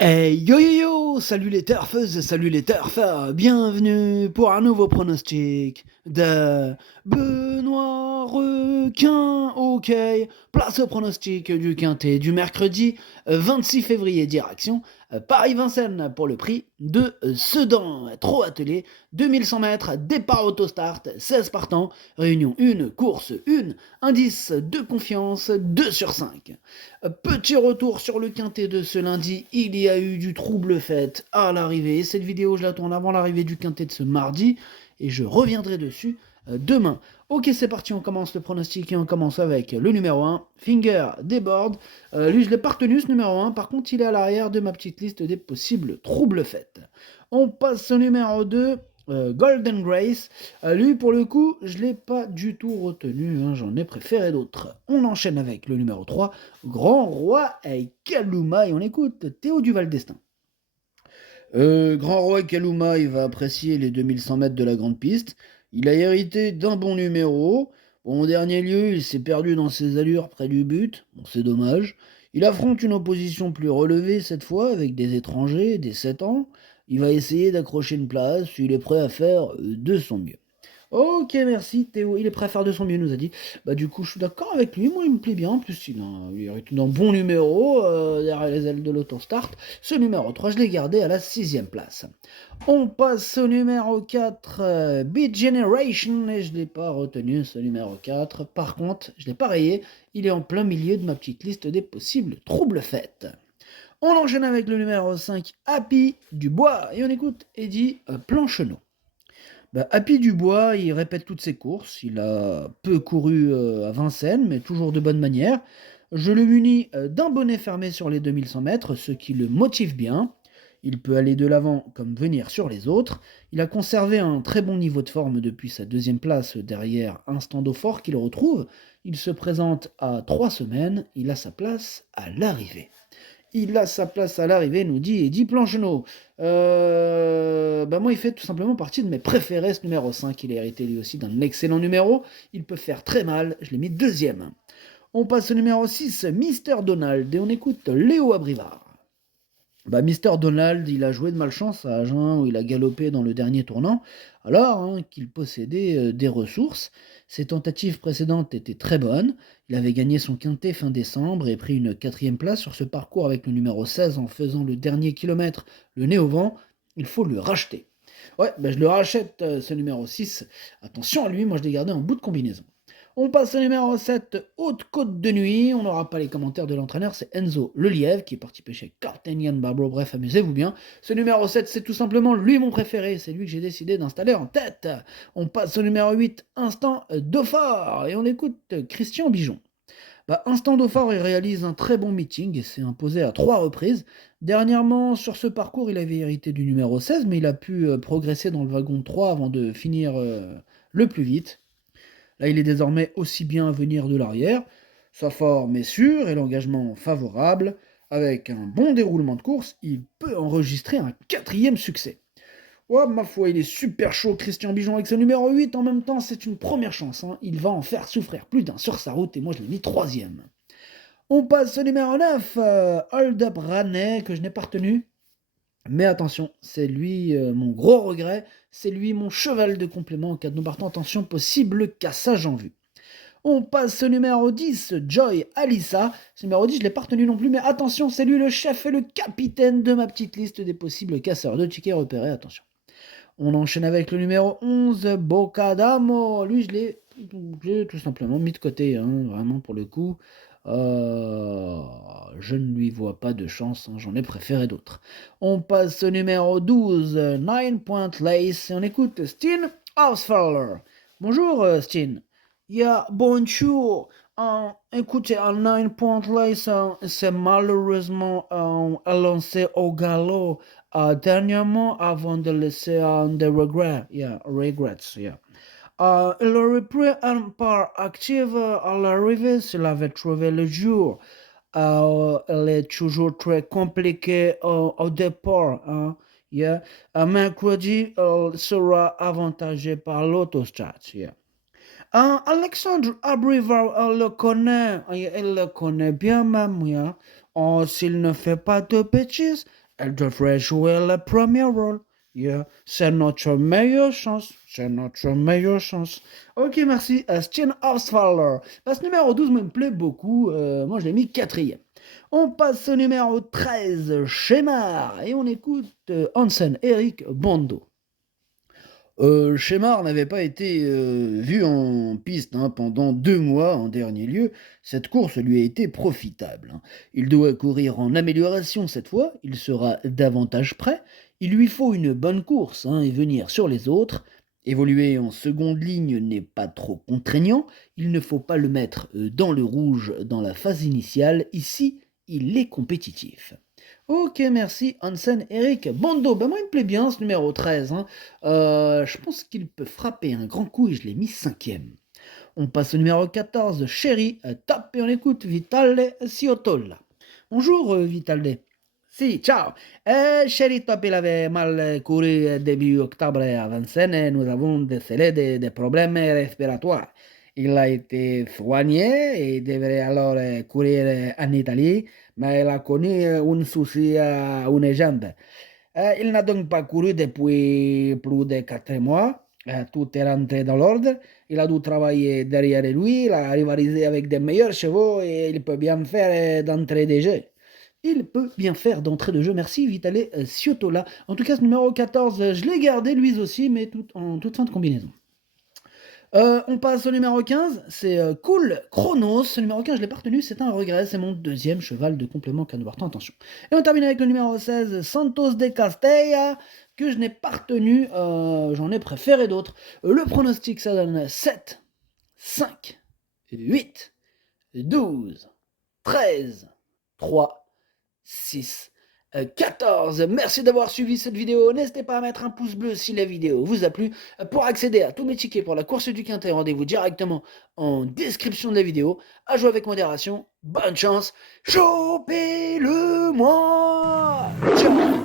Hey yo yo yo, salut les turfeuses, salut les turfeurs, bienvenue pour un nouveau pronostic de Benoît Requin. Ok, place au pronostic du quintet du mercredi 26 février, direction Paris-Vincennes pour le prix de Sedan. Trop attelé, 2100 mètres, départ autostart, 16 partants, réunion 1, course 1, indice de confiance 2 sur 5. Petit retour sur le quintet de ce lundi, il y a eu du trouble fait à l'arrivée. Cette vidéo, je la tourne avant l'arrivée du quintet de ce mardi et je reviendrai dessus demain. Ok, c'est parti, on commence le pronostic et on commence avec le numéro 1, Finger Deboard. Lui, je l'ai pas retenu ce numéro 1, par contre, il est à l'arrière de ma petite liste des possibles troubles faits. On passe au numéro 2, Golden Grace. Lui, pour le coup, je ne l'ai pas du tout retenu, hein, j'en ai préféré d'autres. On enchaîne avec le numéro 3, Grand Roi et Kaluma, et on écoute Théo Duval d'Estaing. Grand Roi Kaluma, il va apprécier les 2100 mètres de la grande piste. Il a hérité d'un bon numéro. Bon, en dernier lieu, il s'est perdu dans ses allures près du but. Bon, c'est dommage. Il affronte une opposition plus relevée cette fois, avec des étrangers, des 7 ans. Il va essayer d'accrocher une place. Il est prêt à faire de son mieux. Ok, merci Théo. Il est prêt à faire de son mieux, nous a dit. Bah, du coup, je suis d'accord avec lui. Moi, il me plaît bien. En plus, il est un bon numéro derrière les ailes de l'autostart. Ce numéro 3, je l'ai gardé à la 6ème place. On passe au numéro 4, Beat Generation. Et je ne l'ai pas retenu, ce numéro 4. Par contre, je l'ai pas rayé. Il est en plein milieu de ma petite liste des possibles troubles faits. On enchaîne avec le numéro 5, Happy Dubois. Et on écoute Eddie Plancheneau. Bah, Happy Dubois, il répète toutes ses courses. Il a peu couru à Vincennes, mais toujours de bonne manière. Je le munis d'un bonnet fermé sur les 2100 mètres, ce qui le motive bien. Il peut aller de l'avant comme venir sur les autres. Il a conservé un très bon niveau de forme depuis sa deuxième place derrière Instant Fort qu'il retrouve. Il se présente à 3 semaines. Il a sa place à l'arrivée. Il a sa place à l'arrivée, nous dit Eddie Plancheneau. Moi, il fait tout simplement partie de mes préférés, ce numéro 5. Il a hérité lui aussi d'un excellent numéro. Il peut faire très mal. Je l'ai mis deuxième. On passe au numéro 6, Mister Donald. Et on écoute Léo Abrivard. Mister Donald, il a joué de malchance à Agen où il a galopé dans le dernier tournant, alors qu'il possédait des ressources. Ses tentatives précédentes étaient très bonnes. Il avait gagné son quintet fin décembre et pris une 4ème place sur ce parcours avec le numéro 16 en faisant le dernier kilomètre le nez au vent. Il faut le racheter. Ouais, je le rachète, ce numéro 6. Attention à lui, moi je l'ai gardé en bout de combinaison. On passe au numéro 7, Haute-Côte de Nuit. On n'aura pas les commentaires de l'entraîneur, c'est Enzo Lelièvre qui est parti pêcher Captain Yann Barbro. Bref, amusez-vous bien. Ce numéro 7, c'est tout simplement lui mon préféré. C'est lui que j'ai décidé d'installer en tête. On passe au numéro 8, Instant Dauphin. Et on écoute Christian Bijon. Instant Dauphin, il réalise un très bon meeting et s'est imposé à 3 reprises. Dernièrement, sur ce parcours, il avait hérité du numéro 16, mais il a pu progresser dans le wagon 3 avant de finir le plus vite. Là, il est désormais aussi bien à venir de l'arrière. Sa forme est sûre et l'engagement favorable. Avec un bon déroulement de course, il peut enregistrer un 4ème succès. Oh, ma foi, il est super chaud, Christian Bijon, avec ce numéro 8. En même temps, c'est une première chance. Il va en faire souffrir plus d'un sur sa route et moi, je l'ai mis 3ème. On passe au numéro 9, Hold Up Raney, que je n'ai pas retenu. Mais attention, c'est lui mon gros regret, c'est lui mon cheval de complément en cas de non partant. Attention, possible cassage en vue. On passe au numéro 10, Joy Alissa. Ce numéro 10, je ne l'ai pas retenu non plus, mais attention, c'est lui le chef et le capitaine de ma petite liste des possibles casseurs de tickets repérés. Attention. On enchaîne avec le numéro 11, Bocadamo. Lui, je l'ai tout simplement mis de côté, vraiment pour le coup. Je ne lui vois pas de chance, j'en ai préféré d'autres. On passe au numéro 12, Nine Point Lace, et on écoute Steen Hausfaller. Bonjour Steen. Bonjour. Écoutez, un Nine Point Lace, c'est malheureusement lancé au galop dernièrement avant de laisser des regrets. Regrets, yeah. Il aurait pris un part active à l'arrivée s'il avait trouvé le jour. Elle est toujours très compliquée au départ. Yeah. Mercredi, elle sera avantagée par l'autostrat. Yeah. Alexandre Abrival, elle le connaît bien même. Yeah. S'il ne fait pas de bêtises, Elle devrait jouer le premier rôle. Yeah. C'est notre meilleure chance. C'est notre meilleure chance. Ok, merci. Stien Ausfaller. Ce numéro 12 me plaît beaucoup. Moi, je l'ai mis quatrième. On passe au numéro 13, Shemar. Et on écoute Hansen Eric Bondo. Shemar n'avait pas été vu en piste pendant 2 mois en dernier lieu. Cette course lui a été profitable. Il doit courir en amélioration cette fois, il sera davantage prêt. Il lui faut une bonne course et venir sur les autres. Évoluer en seconde ligne n'est pas trop contraignant. Il ne faut pas le mettre dans le rouge dans la phase initiale. Ici, il est compétitif. Ok, merci Hansen Eric Bondo. Ben moi, il me plaît bien ce numéro 13. Je pense qu'il peut frapper un grand coup et je l'ai mis cinquième. On passe au numéro 14, Chéri. Top et on écoute Vitalde Ciotola. Bonjour Vitalde. Si, ciao. Chéri Top, il avait mal couru début octobre à Vincennes et nous avons décelé des problèmes respiratoires. Il a été soigné et devrait alors courir en Italie, mais il a connu un souci à une jambe. Il n'a donc pas couru depuis plus de 4 mois. Tout est rentré dans l'ordre. Il a dû travailler derrière lui, il a rivalisé avec des meilleurs chevaux et il peut bien faire d'entrée de jeu. Il peut bien faire d'entrée de jeu. Merci Vitale Ciotola. En tout cas, ce numéro 14, je l'ai gardé lui aussi, mais en toute fin de combinaison. On passe au numéro 15, c'est Cool Chronos. Ce numéro 15, je ne l'ai pas retenu, c'est un regret, c'est mon deuxième cheval de complément Canobarton, attention. Et on termine avec le numéro 16, Santos de Castella, que je n'ai pas retenu, j'en ai préféré d'autres. Le pronostic, ça donne 7, 5, 8, 12, 13, 3, 6, 14. Merci d'avoir suivi cette vidéo. N'hésitez pas à mettre un pouce bleu si la vidéo vous a plu. Pour accéder à tous mes tickets pour la course du Quintet, rendez-vous directement en description de la vidéo. À jouer avec modération. Bonne chance. Chopez-le-moi. Ciao.